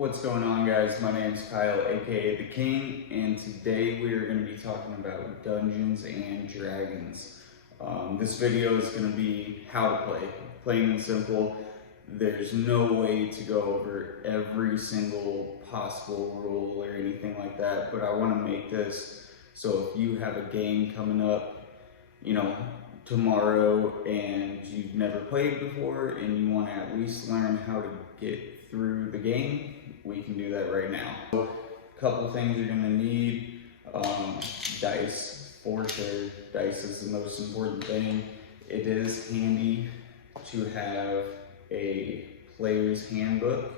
What's going on, guys? My name's Kyle, aka The King, and today we are going to be talking about Dungeons and Dragons. This video is going to be how to play, plain and simple. There's no way to go over every single possible rule or anything like that, but I want to make this so if you have a game coming up, tomorrow and you've never played before and you want to at least learn how to get through the game, we can do that right now. So, a couple things you're going to need. Dice, for sure. Dice is the most important thing. It is handy to have a player's handbook.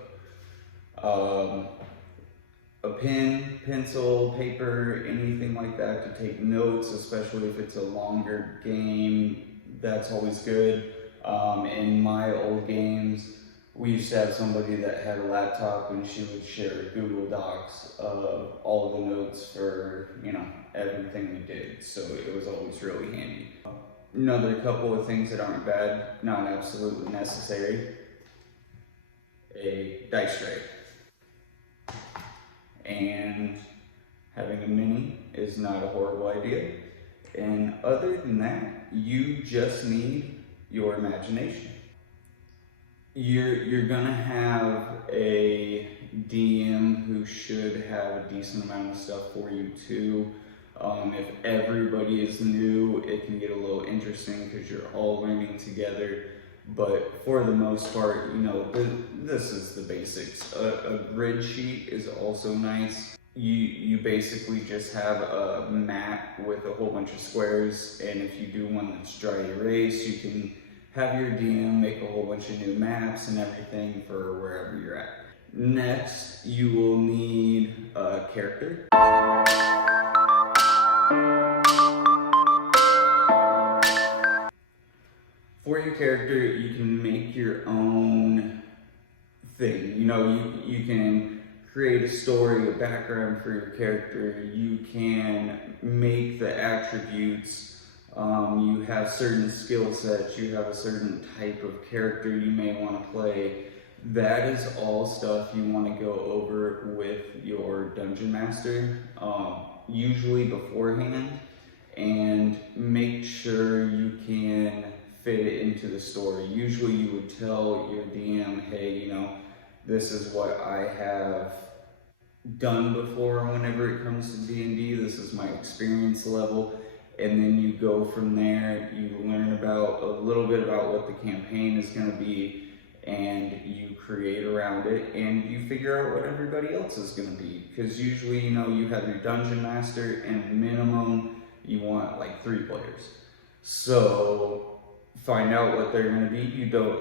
A pen, pencil, paper, anything like that to take notes, especially if it's a longer game. That's always good. In my old games, we used to have somebody that had a laptop and she would share Google Docs of all the notes for, everything we did. So it was always really handy. Another couple of things that aren't bad, not absolutely necessary. A dice tray. And having a mini is not a horrible idea. And other than that, you just need your imagination. You're gonna have a DM who should have a decent amount of stuff for you too. If everybody is new, it can get a little interesting because you're all learning together. But for the most part, this is the basics. A grid sheet is also nice. You basically just have a map with a whole bunch of squares, and if you do one that's dry erase, you can have your DM make a whole bunch of new maps and everything for wherever you're at. Next, you will need a character. For your character, you can make your own thing. You can create a story, a background for your character. You can make the attributes. You have certain skill sets. You have a certain type of character you may want to play. That is all stuff you want to go over with your Dungeon Master, usually beforehand, and make sure you can fit it into the story. Usually you would tell your DM, hey, this is what I have done before whenever it comes to D&D. This is my experience level. And then you go from there, you learn about a little bit about what the campaign is going to be, and you create around it, and you figure out what everybody else is going to be. Because usually, you have your Dungeon Master, and minimum, you want like 3 players. So find out what they're going to be.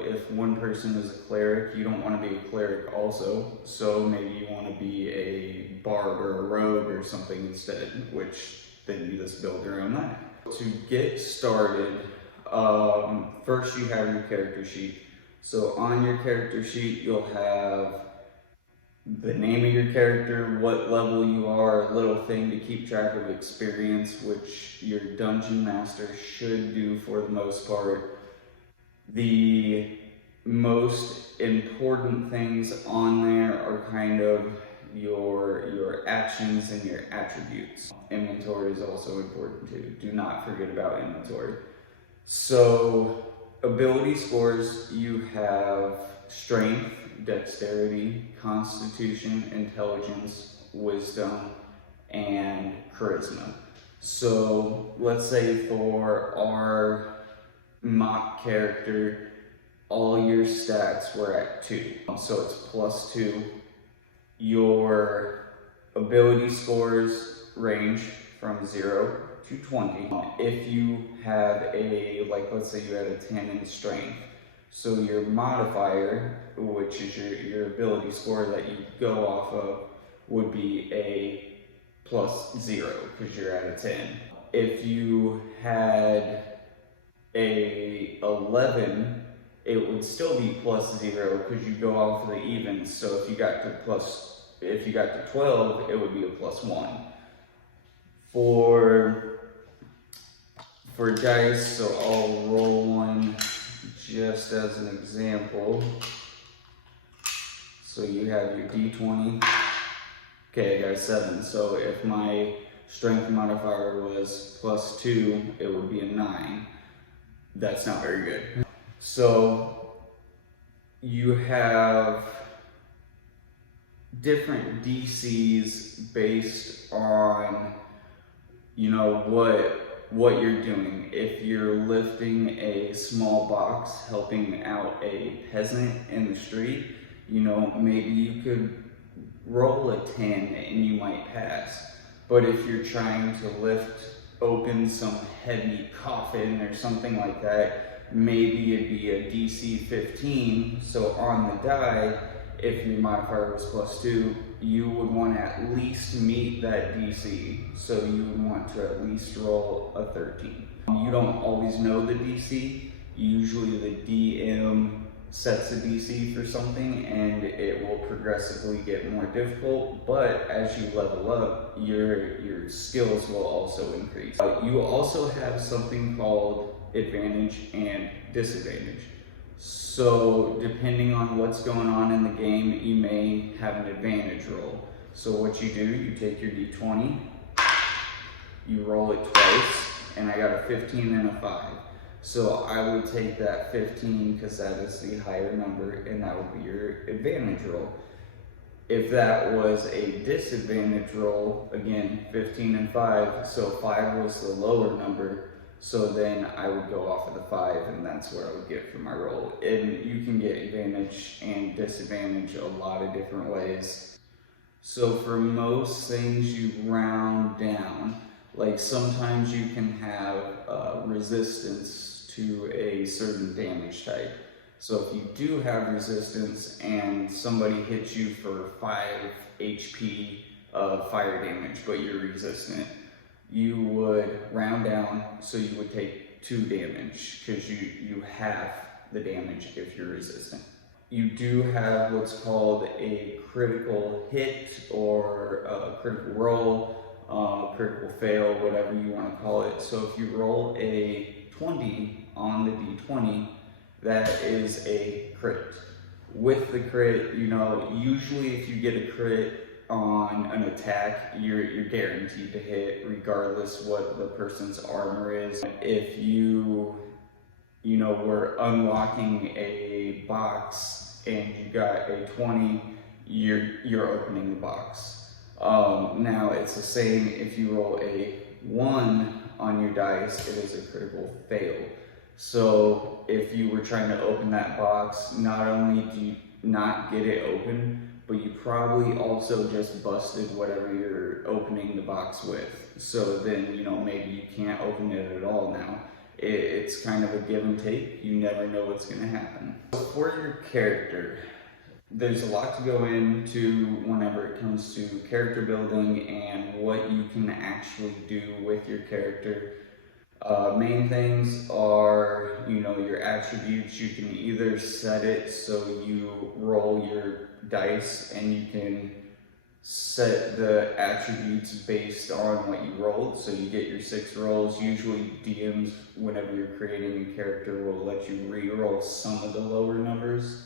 If one person is a cleric, you don't want to be a cleric also. So maybe you want to be a bard or a rogue or something instead, which then you just build your own that. To get started, first you have your character sheet. So on your character sheet, you'll have the name of your character, what level you are, a little thing to keep track of experience, which your Dungeon Master should do for the most part. The most important things on there are kind of your actions and your attributes. Inventory is also important too. Do not forget about inventory. So ability scores, you have strength, dexterity, constitution, intelligence, wisdom, and charisma. So let's say for our mock character, all your stats were at 2. So it's +2. Your ability scores range from 0 to 20. If you have let's say you had a 10 in strength, so your modifier, which is your ability score that you go off of, would be a +0 because you're at a 10. If you had a 11, it would still be +0 because you go off of the evens. So if you got to 12, it would be a +1. For dice, so I'll roll one just as an example. So you have your D20. Okay, I got a 7. So if my strength modifier was +2, it would be a 9. That's not very good. So you have different DCs based on, you know, what you're doing. If you're lifting a small box, helping out a peasant in the street, you know, maybe you could roll a 10 and you might pass. But if you're trying to lift open some heavy coffin or something like that, maybe it'd be a DC 15. So on the die, if your modifier was +2, you would want to at least meet that DC. So you would want to at least roll a 13. You don't always know the DC. Usually the DM sets a DC for something and it will progressively get more difficult, but as you level up, your skills will also increase. You also have something called advantage and disadvantage. So depending on what's going on in the game, you may have an advantage roll. So what you do, you take your D20, you roll it twice, and I got a 15 and a 5. So I would take that 15 because that is the higher number, and that would be your advantage roll. If that was a disadvantage roll, again, 15 and 5, so 5 was the lower number, so then I would go off of the 5, and that's what I would get for my roll. And you can get advantage and disadvantage a lot of different ways. So for most things, you round down. Like sometimes you can have resistance to a certain damage type. So if you do have resistance and somebody hits you for 5 HP of fire damage, but you're resistant, you would round down, so you would take 2 damage because you have the damage if you're resistant. You do have what's called a critical hit or a critical roll, critical fail, whatever you want to call it. So if you roll a 20 on the D20, that is a crit. With the crit, you know, usually if you get a crit on an attack, you're guaranteed to hit regardless what the person's armor is. If you know, were unlocking a box and you got a 20, you're opening the box. Now it's the same if you roll a 1 on your dice, it is a critical fail. So if you were trying to open that box, not only do you not get it open, but you probably also just busted whatever you're opening the box with. So then, you know, maybe you can't open it at all now. It's kind of a give and take. You never know what's going to happen. For your character, there's a lot to go into whenever it comes to character building and what you can actually do with your character. Main things are, you know, your attributes. You can either set it so you roll your dice and you can set the attributes based on what you rolled. So you get your 6 rolls. Usually DMs, whenever you're creating a character, will let you re-roll some of the lower numbers,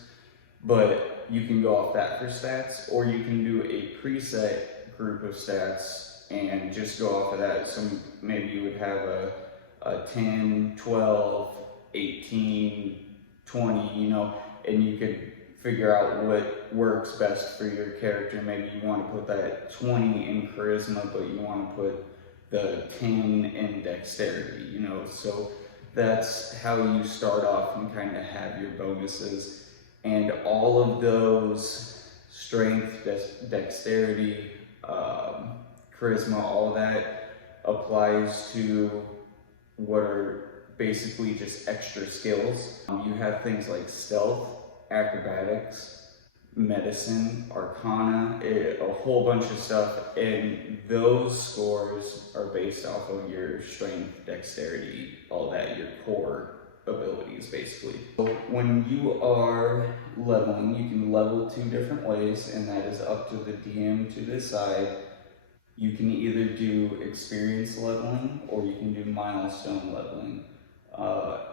but you can go off that for stats, or you can do a preset group of stats and just go off of that. So maybe you would have a 10, 12, 18, 20, you know, and you could figure out what works best for your character. Maybe you want to put that 20 in charisma, but you want to put the 10 in dexterity, you know. So that's how you start off and kind of have your bonuses. And all of those strength, dexterity, charisma, all that applies to what are basically just extra skills. You have things like stealth, acrobatics, medicine, arcana, a whole bunch of stuff, and those scores are based off of your strength, dexterity, all that, your core abilities basically. So when you are leveling, you can level 2 different ways, and that is up to the DM to decide. You can either do experience leveling or you can do milestone leveling.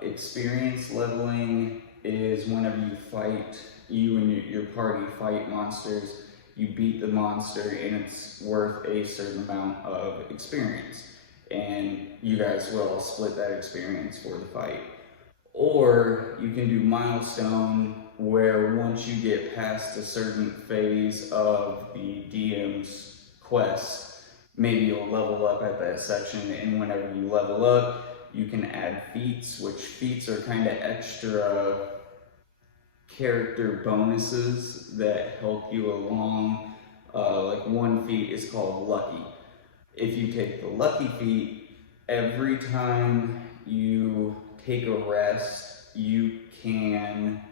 Experience leveling is whenever you fight, you and your party fight monsters, you beat the monster, and it's worth a certain amount of experience. And you guys will all split that experience for the fight. Or you can do milestone, where once you get past a certain phase of the DM's quest, maybe you'll level up at that section, and whenever you level up, you can add feats, which feats are kind of extra character bonuses that help you along. Like one feat is called Lucky. If you take the Lucky feat, every time you take a rest, you can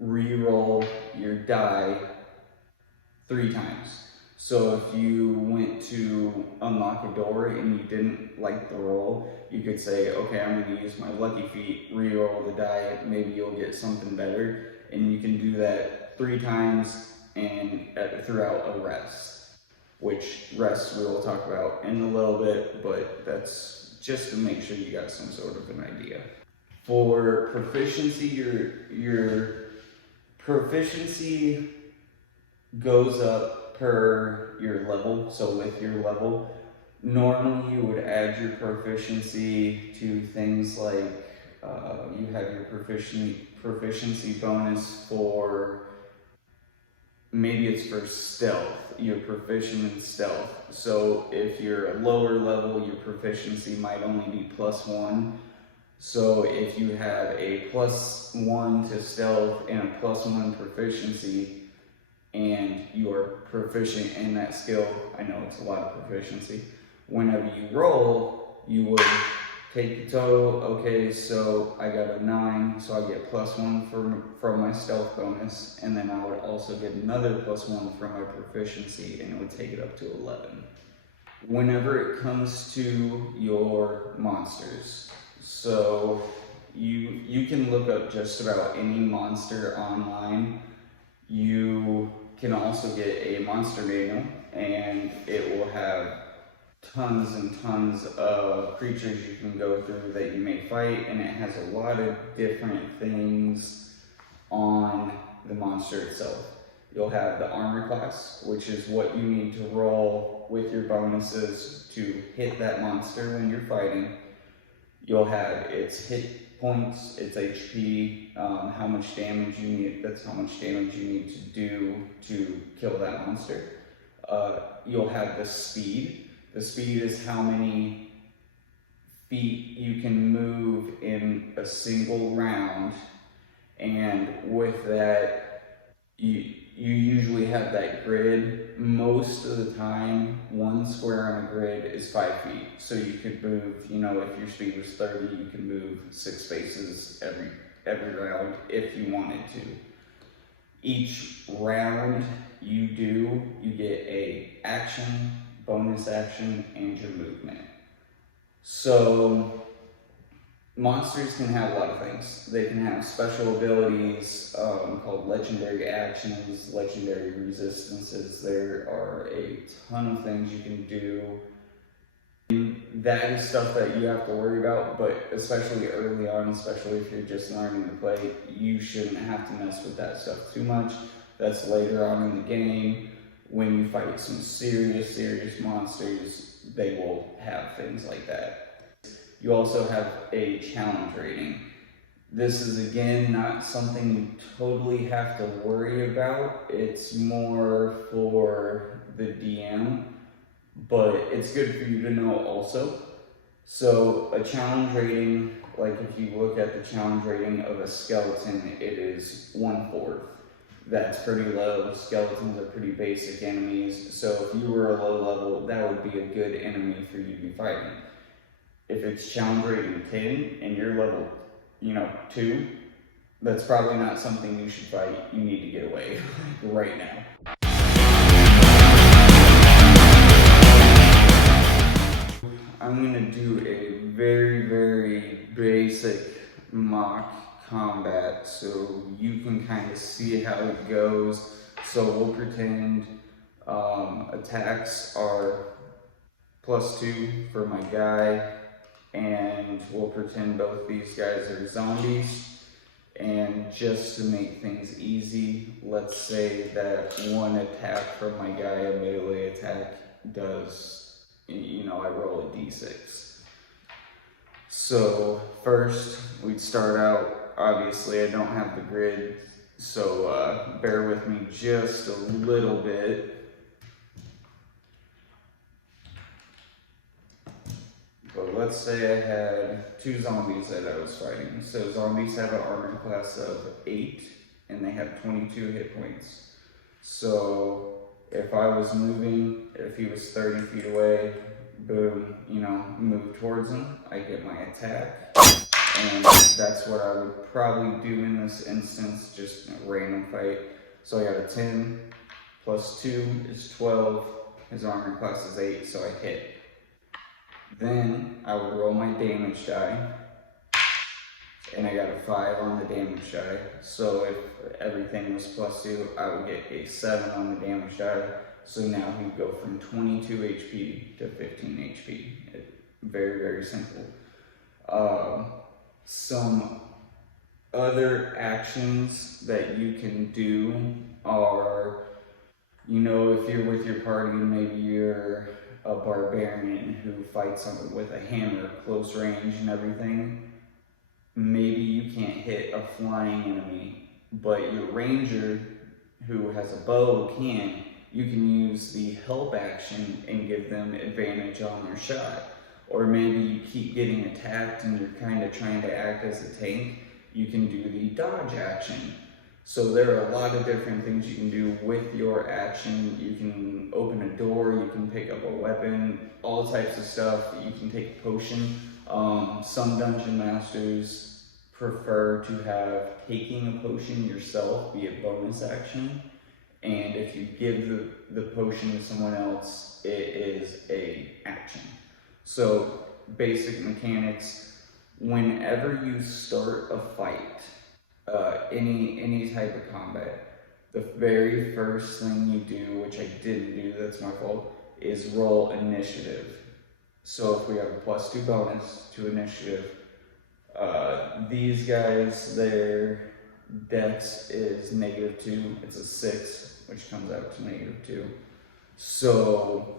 re-roll your die 3 times. So if you went to unlock a door and you didn't like the roll, you could say, okay, I'm going to use my Lucky feat, re-roll the die, maybe you'll get something better. And you can do that 3 times and throughout a rest, which rest we will talk about in a little bit, but that's just to make sure you got some sort of an idea. For proficiency, your proficiency goes up per your level. So with your level, normally you would add your proficiency to things like you have your proficiency bonus for, maybe it's for stealth. You're proficient in stealth. So if you're a lower level, your proficiency might only be +1. So if you have a +1 to stealth and a +1 proficiency, and you are proficient in that skill, I know it's a lot of proficiency, whenever you roll, you would take the total. Okay, so I got a 9, so I get +1 from my stealth bonus, and then I would also get another +1 from my proficiency, and it would take it up to 11. Whenever it comes to your monsters, so you can look up just about any monster online. You can also get a monster manual, and it will have tons and tons of creatures you can go through that you may fight, and it has a lot of different things on the monster itself. You'll have the armor class, which is what you need to roll with your bonuses to hit that monster when you're fighting. You'll have its hit points, its HP, how much damage you need. That's how much damage you need to do to kill that monster. You'll have the speed. The speed is how many feet you can move in a single round, and with that, you usually have that grid. Most of the time, 1 square on a grid is 5 feet. So you could move, if your speed was 30, you can move 6 spaces every round if you wanted to. Each round you get a action, bonus action, and your movement. So monsters can have a lot of things. They can have special abilities called legendary actions, legendary resistances. There are a ton of things you can do. That is stuff that you have to worry about, but especially early on, especially if you're just learning to play, you shouldn't have to mess with that stuff too much. That's later on in the game. When you fight some serious monsters, they will have things like that. You also have a challenge rating. This is, again, not something you totally have to worry about. It's more for the DM, but it's good for you to know also. So a challenge rating, like if you look at the challenge rating of a skeleton, it is 1/4. That's pretty low. Skeletons are pretty basic enemies. So if you were a low level, that would be a good enemy for you to be fighting. If it's challenge rating 10 and you're level, 2, that's probably not something you should fight. You need to get away right now. I'm gonna do a very basic mock combat so you can kind of see how it goes. So we'll pretend attacks are +2 for my guy, and we'll pretend both these guys are zombies, And just to make things easy, let's say that one attack from my guy, a melee attack, does, I roll a d6. So first, we'd start out, obviously I don't have the grid, so bear with me just a little bit. But let's say I had 2 zombies that I was fighting. So zombies have an armor class of 8, and they have 22 hit points. So if I was moving, if he was 30 feet away, boom, move towards him, I get my attack. And that's what I would probably do in this instance, just a random fight. So I got a 10, plus 2 is 12, his armor class is 8, so I hit. Then I would roll my damage die, and I got a 5 on the damage die. So if everything was plus 2, I would get a 7 on the damage die. So now he'd go from 22 HP to 15 HP. Very, very simple. Some other actions that you can do are, if you're with your party, maybe you're a barbarian who fights someone with a hammer, close range and everything. Maybe you can't hit a flying enemy, but your ranger who has a bow can. You can use the help action and give them advantage on their shot. Or maybe you keep getting attacked and you're kind of trying to act as a tank. You can do the dodge action. So there are a lot of different things you can do with your action. You can open a door, you can pick up a weapon, all types of stuff. You can take a potion. Some dungeon masters prefer to have taking a potion yourself be a bonus action. And if you give the potion to someone else, it is a action. So basic mechanics, whenever you start a fight, any type of combat, the very first thing you do, which I didn't do, that's my fault, is roll initiative. So if we have a plus 2 bonus to initiative, these guys, their dex is -2, it's a 6, which comes out to -2. So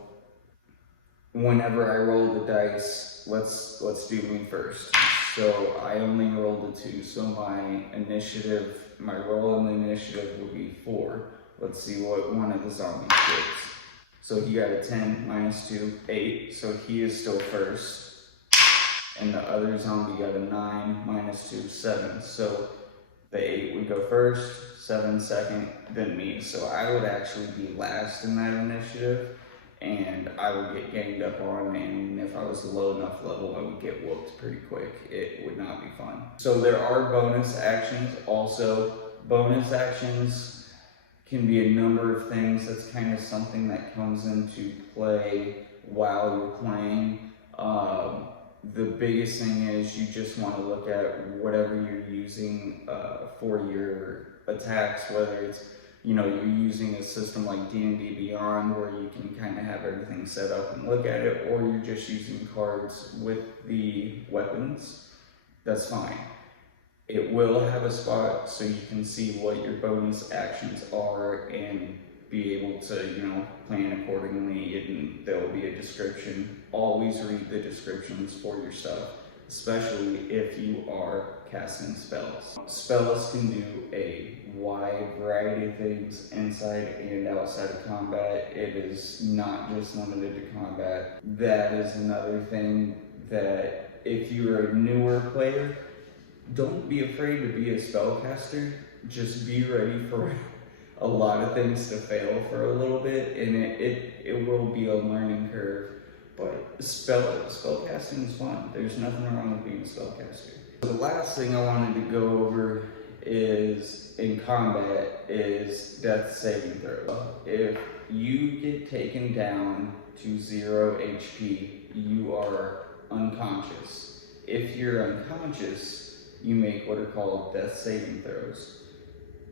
whenever I roll the dice, let's do me first. So I only rolled a 2, so my roll in the initiative will be 4. Let's see what one of the zombies gets. So he got a 10, -2, 8, so he is still first. And the other zombie got a 9, -2, 7. So the 8 would go first, 7 second, then me. So I would actually be last in that initiative. And I would get ganged up on, and if I was a low enough level, I would get whooped pretty quick. It would not be fun. So there are bonus actions. Also, bonus actions can be a number of things. That's kind of something that comes into play while you're playing. The biggest thing is you just want to look at whatever you're using for your attacks, whether it's you're using a system like D&D Beyond where you can kind of have everything set up and look at it, or you're just using cards with the weapons, that's fine. It will have a spot so you can see what your bonus actions are and be able to, plan accordingly, and there will be a description. Always read the descriptions for your stuff, especially if you are casting spells. Spells can do a wide variety of things inside and outside of combat. It is not just limited to combat. That is another thing that if you're a newer player, don't be afraid to be a spellcaster. Just be ready for a lot of things to fail for a little bit, and it will be a learning curve. But spellcasting is fun. There's nothing wrong with being a spellcaster. The last thing I wanted to go over is in combat is death saving throw. If you get taken down to 0 HP, you are unconscious. If you're unconscious, you make what are called death saving throws.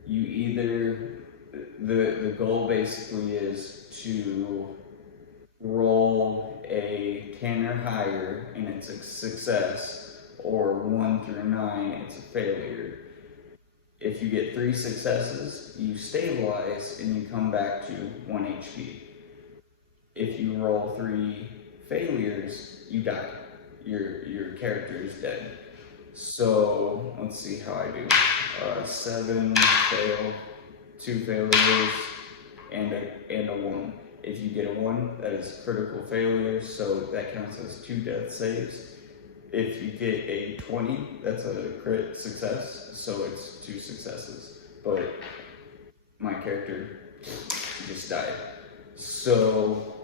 You either, the goal basically is to roll a 10 or higher and it's a success, or 1 through 9, it's a failure. If you get 3 successes, you stabilize and you come back to 1 HP. If you roll 3 failures, you die. Your character is dead. So let's see how I do. 7 fail, 2 failures, and a 1. If you get a 1, that is critical failure, so that counts as 2 death saves. If you get a 20, that's a crit success, so it's 2 successes. But my character just died. So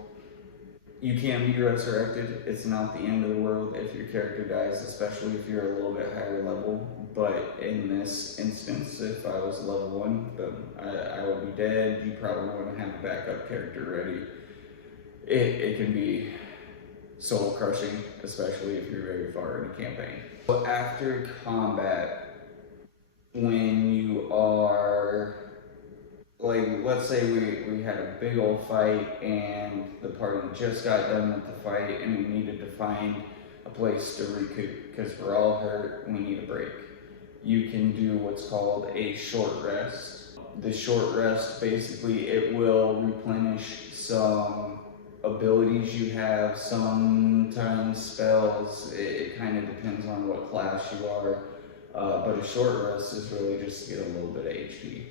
you can be resurrected. It's not the end of the world if your character dies, especially if you're a little bit higher level. But in this instance, if I was level 1, I would be dead. You probably wouldn't have a backup character ready. It can be soul crushing, especially if you're very far in a campaign. But after combat, when you are, like, let's say we had a big old fight and the party just got done with the fight and we needed to find a place to recoup because we're all hurt, we need a break. You can do what's called a short rest. The short rest, basically, it will replenish some abilities you have, sometimes spells. It kind of depends on what class you are, but a short rest is really just to get a little bit of HP.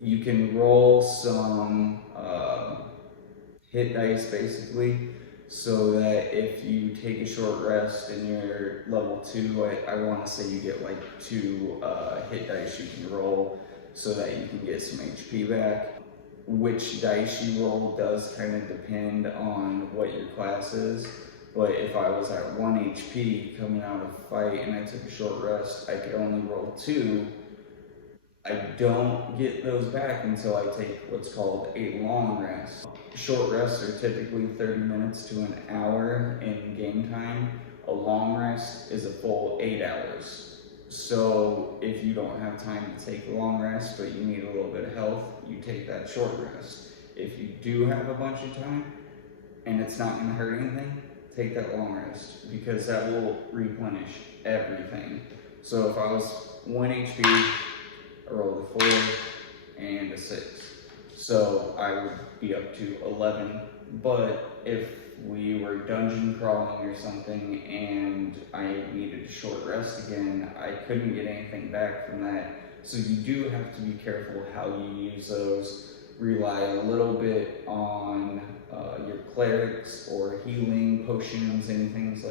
You can roll some hit dice, basically, so that if you take a short rest and you're level 2, I want to say you get like 2 hit dice you can roll so that you can get some HP back. Which dice you roll does kind of depend on what your class is, but if I was at 1 HP coming out of a fight and I took a short rest, I could only roll 2. I don't get those back until I take what's called a long rest. Short rests are typically 30 minutes to an hour in game time. A long rest is a full 8 hours. So if you don't have time to take a long rest, but you need a little bit of health, you take that short rest. If you do have a bunch of time and it's not going to hurt anything, take that long rest because that will replenish everything. So if I was 1 HP, I rolled a 4 and a 6. So I would be up to 11. But if we were dungeon crawling or something and I needed a short rest again, I couldn't get anything back from that. So you do have to be careful how you use those. Rely a little bit on your clerics or healing potions, anything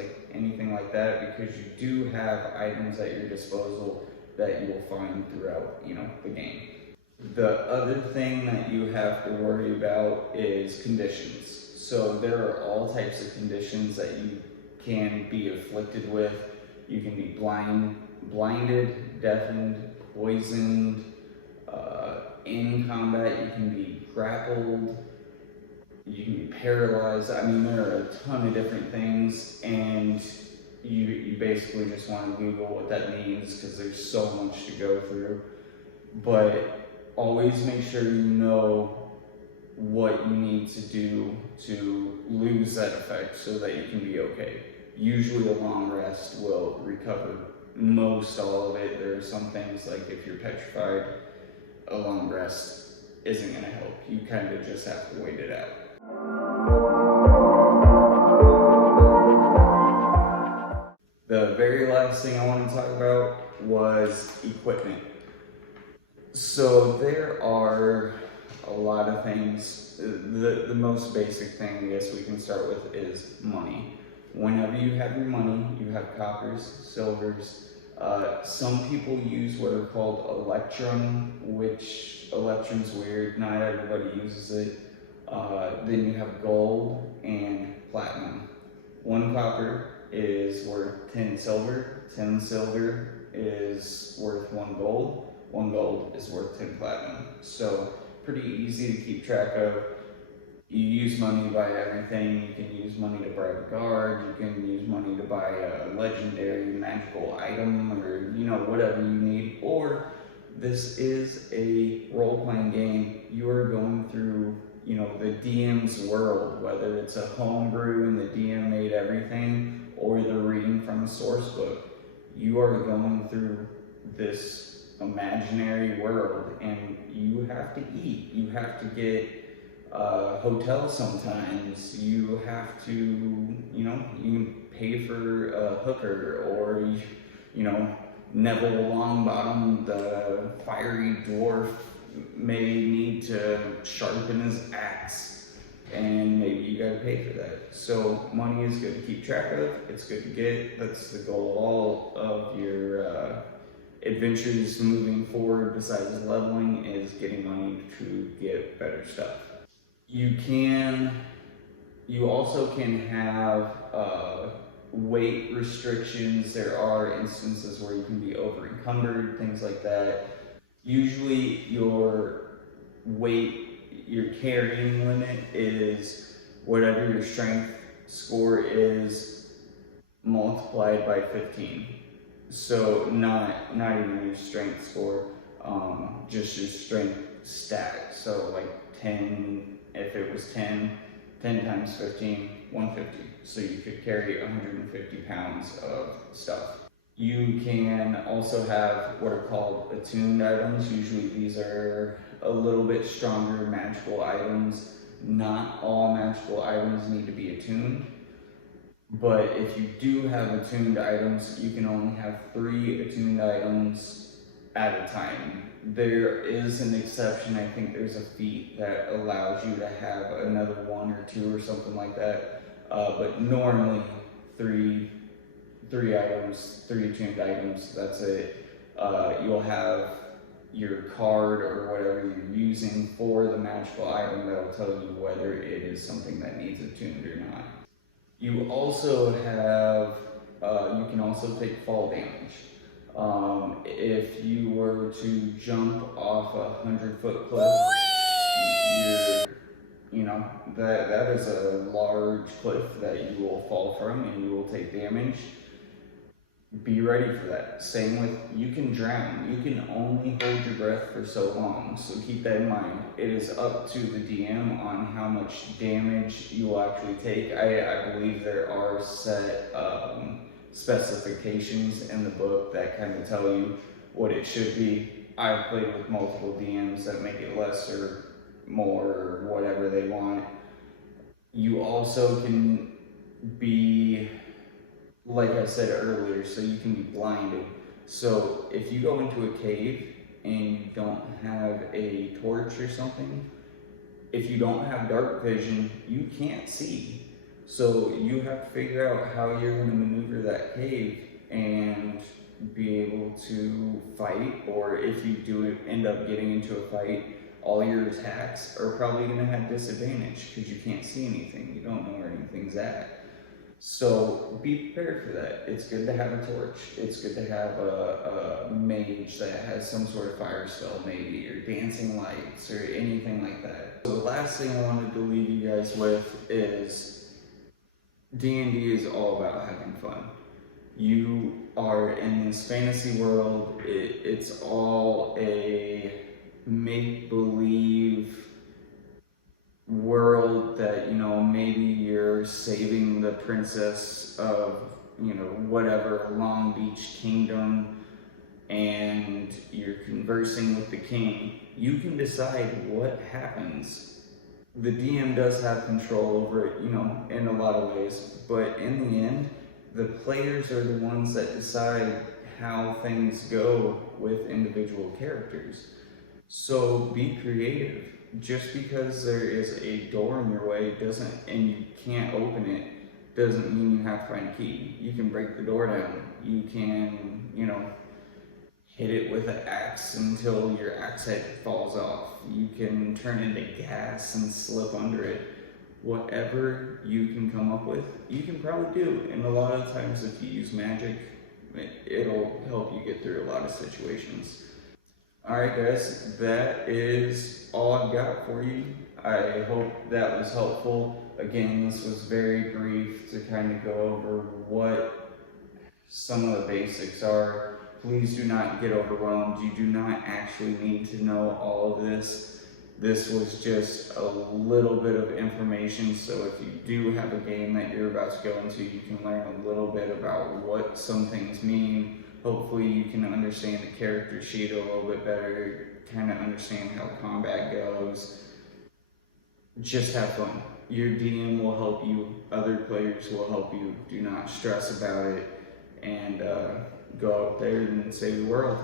like that, because you do have items at your disposal that you will find throughout, the game. The other thing that you have to worry about is conditions. So there are all types of conditions that you can be afflicted with. You can be blinded, deafened, poisoned. In combat, you can be grappled. You can be paralyzed. I mean, there are a ton of different things, and you basically just want to Google what that means because there's so much to go through. But always make sure you know what you need to do to lose that effect so that you can be okay. Usually a long rest will recover most all of it. There are some things like if you're petrified, a long rest isn't going to help. You kind of just have to wait it out. The very last thing I want to talk about was equipment. So there are a lot of things. The most basic thing, I guess we can start with, is money. Whenever you have your money, you have coppers, silvers. Some people use what are called electrum, which electrum's weird, not everybody uses it. Then you have gold and platinum. 1 copper is worth 10 silver. 10 silver is worth 1 gold. 1 gold is worth 10 platinum. So pretty easy to keep track of. You use money to buy everything. You can use money to bribe a guard. You can use money to buy a legendary magical item, or whatever you need. Or this is a role-playing game. You are going through the DM's world, whether it's a homebrew and the DM made everything, or they're reading from a source book. You are going through this imaginary world, and you have to eat, you have to get hotel sometimes, you have to, you know, you can pay for a hooker, or, you know, Neville Longbottom, the fiery dwarf, may need to sharpen his axe, and maybe you gotta pay for that. So money is good to keep track of, it's good to get, that's the goal of all of your adventures moving forward besides leveling, is getting money to get better stuff. You also can have weight restrictions. There are instances where you can be over encumbered, things like that. Usually your weight, your carrying limit is whatever your strength score is multiplied by 15. So not even your strength score, just your strength stat. So like 10, if it was 10 times 15, 150. So you could carry 150 pounds of stuff. You can also have what are called attuned items. Usually these are a little bit stronger magical items. Not all magical items need to be attuned, but if you do have attuned items, you can only have 3 attuned items at a time. There is an exception. I think there's a feat that allows you to have another 1 or 2 or something like that, but normally 3 items, 3 attuned items, that's it. You'll have your card or whatever you're using for the magical item that will tell you whether it is something that needs attuned or not. You also have, you can also take fall damage. If you were to jump off a 100-foot cliff, you know, that is a large cliff that you will fall from and you will take damage. Be ready for that. Same with, you can drown. You can only hold your breath for so long, so keep that in mind. It is up to the DM on how much damage you will actually take. I believe there are set specifications in the book that kind of tell you what it should be. I've played with multiple DMs that make it less or more or whatever they want. You also can be, like I said earlier, so you can be blinded. So if you go into a cave and you don't have a torch or something, if you don't have dark vision, you can't see. So you have to figure out how you're going to maneuver that cave and be able to fight, or if you do end up getting into a fight, all your attacks are probably going to have disadvantage because you can't see anything. You don't know where anything's at. So be prepared for that. It's good to have a torch. It's good to have a mage that has some sort of fire spell maybe, or dancing lights, or anything like that. So the last thing I wanted to leave you guys with is D&D is all about having fun. You are in this fantasy world. It's all a make-believe world that, you know, maybe you're saving the princess of, you know, whatever Long Beach kingdom, and you're conversing with the king. You can decide what happens. The DM does have control over it, you know, in a lot of ways, but in the end, the players are the ones that decide how things go with individual characters. So be creative. Just because there is a door in your way doesn't, and you can't open it, doesn't mean you have to find a key. You can break the door down. You can, you know, hit it with an axe until your axe head falls off. You can turn into gas and slip under it. Whatever you can come up with, you can probably do. And a lot of times if you use magic, it'll help you get through a lot of situations. Alright guys, that is all I've got for you. I hope that was helpful. Again, this was very brief to kind of go over what some of the basics are. Please do not get overwhelmed. You do not actually need to know all of this. This was just a little bit of information, so if you do have a game that you're about to go into, you can learn a little bit about what some things mean, Hopefully you can understand the character sheet a little bit better, kind of understand how combat goes. Just have fun. Your DM will help you, other players will help you. Do not stress about it, and go out there and save the world.